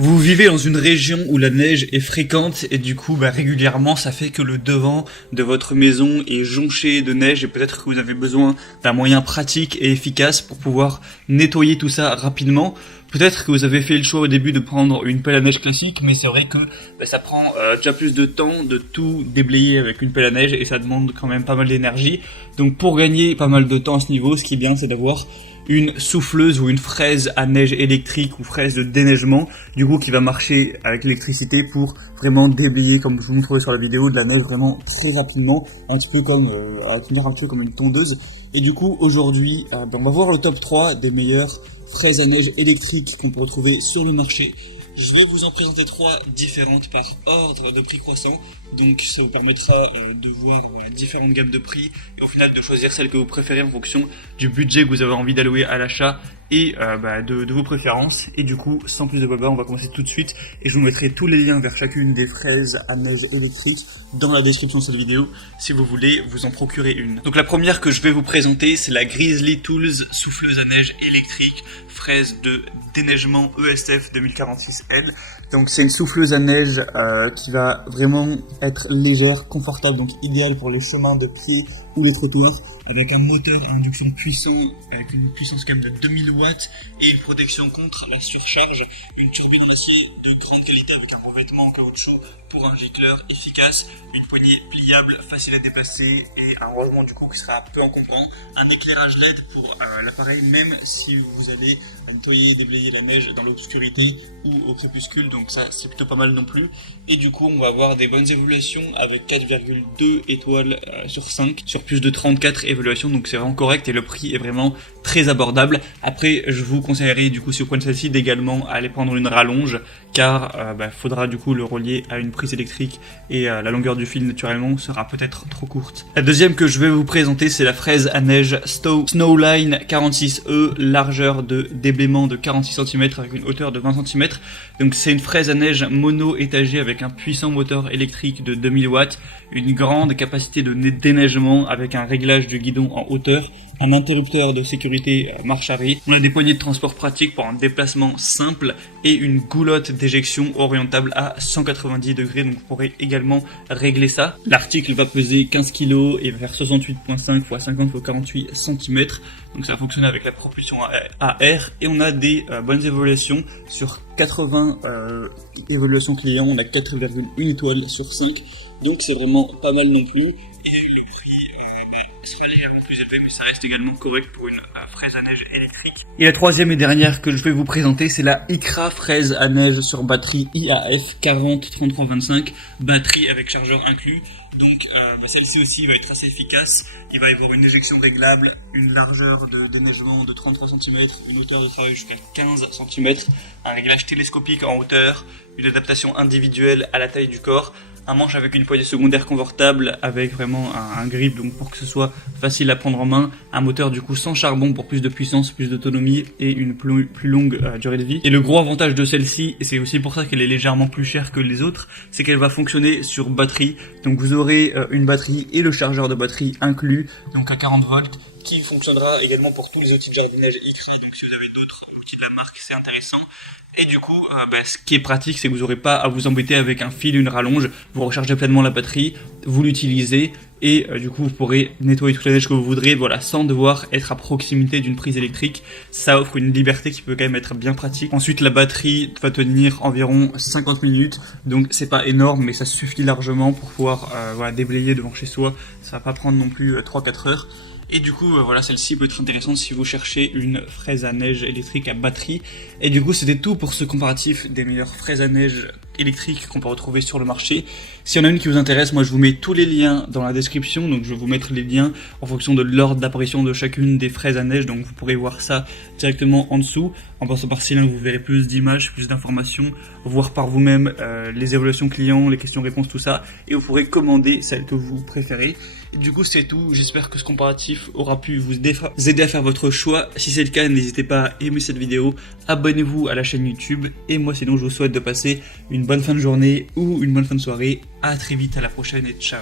Vous vivez dans une région où la neige est fréquente et du coup régulièrement ça fait que le devant de votre maison est jonché de neige et peut-être que vous avez besoin d'un moyen pratique et efficace pour pouvoir nettoyer tout ça rapidement. Peut-être que vous avez fait le choix au début de prendre une pelle à neige classique, mais c'est vrai que ça prend déjà plus de temps de tout déblayer avec une pelle à neige et ça demande quand même pas mal d'énergie. Donc pour gagner pas mal de temps à ce niveau, ce qui est bien c'est d'avoir une souffleuse ou une fraise à neige électrique ou fraise de déneigement, du coup qui va marcher avec l'électricité pour vraiment déblayer, comme je vous montrerai sur la vidéo, de la neige vraiment très rapidement, un petit peu comme à tenir un petit peu comme une tondeuse. Et du coup aujourd'hui on va voir le top 3 des meilleures fraises à neige électriques qu'on peut retrouver sur le marché. Je vais vous en présenter 3 différentes par ordre de prix croissant, donc ça vous permettra de voir différentes gammes de prix et au final de choisir celle que vous préférez en fonction du budget que vous avez envie d'allouer à l'achat et de vos préférences. Et du coup, sans plus de blabla, on va commencer tout de suite et je vous mettrai tous les liens vers chacune des fraises à neige électriques dans la description de cette vidéo si vous voulez vous en procurer une. Donc la première que je vais vous présenter, c'est la Grizzly Tools souffleuse à neige électrique fraise de déneigement ESF 2046L. Donc c'est une souffleuse à neige qui va vraiment être légère, confortable, donc idéale pour les chemins de pied ou les trottoirs, avec un moteur à induction puissant avec une puissance quand même de 2000 watts et une protection contre la surcharge, une turbine en acier de grande qualité avec un revêtement en caoutchouc pour un gicleur efficace, une poignée pliable, facile à déplacer et un rangement du coup qui sera peu encombrant, un éclairage LED pour l'appareil même si vous allez nettoyer et déblayer la neige dans l'obscurité ou au crépuscule, donc ça c'est plutôt pas mal non plus. Et du coup on va avoir des bonnes évaluations avec 4,2 étoiles sur 5 sur plus de 34 évaluations, donc c'est vraiment correct et le prix est vraiment très abordable. Après je vous conseillerais du coup si vous prenez celle-ci d'également aller prendre une rallonge car faudra du coup le relier à une prise électrique et la longueur du fil naturellement sera peut-être trop courte. La deuxième que je vais vous présenter c'est la fraise à neige Snowline 46E, largeur de déblaiement de 46 cm avec une hauteur de 20 cm. Donc c'est une fraise à neige mono étagée avec un puissant moteur électrique de 2000 watts, une grande capacité de déneigement avec un réglage du guidon en hauteur, un interrupteur de sécurité marche arrêt. On a des poignées de transport pratiques pour un déplacement simple et une goulotte d'éjection orientable à 190 degrés, donc vous pourrez également régler ça. L'article va peser 15 kg et va faire 68,5 x 50 x 48 cm, donc ça fonctionne avec la propulsion à air et on a des bonnes évaluations sur 80 évaluations clients, on a 4,1 étoiles sur 5, donc c'est vraiment pas mal non plus. Et sera légèrement plus élevé, mais ça reste également correct pour une fraise à neige électrique. Et la troisième et dernière que je vais vous présenter, c'est la Icra fraise à neige sur batterie IAF 403325, batterie avec chargeur inclus. Donc celle-ci aussi va être assez efficace. Il va y avoir une éjection réglable, une largeur de déneigement de 33 cm, une hauteur de travail jusqu'à 15 cm, un réglage télescopique en hauteur, une adaptation individuelle à la taille du corps, un manche avec une poignée secondaire confortable avec vraiment un grip donc pour que ce soit facile à prendre en main, un moteur du coup sans charbon pour plus de puissance, plus d'autonomie et une plus longue durée de vie. Et le gros avantage de celle-ci, et c'est aussi pour ça qu'elle est légèrement plus chère que les autres, c'est qu'elle va fonctionner sur batterie. Donc vous aurez une batterie et le chargeur de batterie inclus, donc à 40 volts, qui fonctionnera également pour tous les outils de jardinage Icra. Donc si vous avez d'autres outils de la marque, c'est intéressant. Et du coup, ce qui est pratique, c'est que vous n'aurez pas à vous embêter avec un fil, une rallonge. Vous rechargez pleinement la batterie, vous l'utilisez et du coup vous pourrez nettoyer toute la neige que vous voudrez, voilà, sans devoir être à proximité d'une prise électrique. Ça offre une liberté qui peut quand même être bien pratique. Ensuite, la batterie va tenir environ 50 minutes, donc c'est pas énorme, mais ça suffit largement pour pouvoir déblayer devant chez soi. Ça va pas prendre non plus 3-4 heures. Et du coup, celle-ci peut être intéressante si vous cherchez une fraise à neige électrique à batterie. Et du coup, c'était tout pour ce comparatif des meilleures fraises à neige électriques qu'on peut retrouver sur le marché. S'il y en a une qui vous intéresse, moi je vous mets tous les liens dans la description, donc je vais vous mettre les liens en fonction de l'ordre d'apparition de chacune des fraises à neige, donc vous pourrez voir ça directement en dessous. En passant par ces liens, vous verrez plus d'images, plus d'informations, voir par vous-même les évaluations clients, les questions-réponses, tout ça, et vous pourrez commander celle que vous préférez. Et du coup c'est tout, j'espère que ce comparatif aura pu vous aider à faire votre choix. Si c'est le cas, n'hésitez pas à aimer cette vidéo, abonnez-vous à la chaîne YouTube, et moi sinon je vous souhaite de passer une bonne fin de journée ou une bonne fin de soirée. À très vite, à la prochaine et ciao.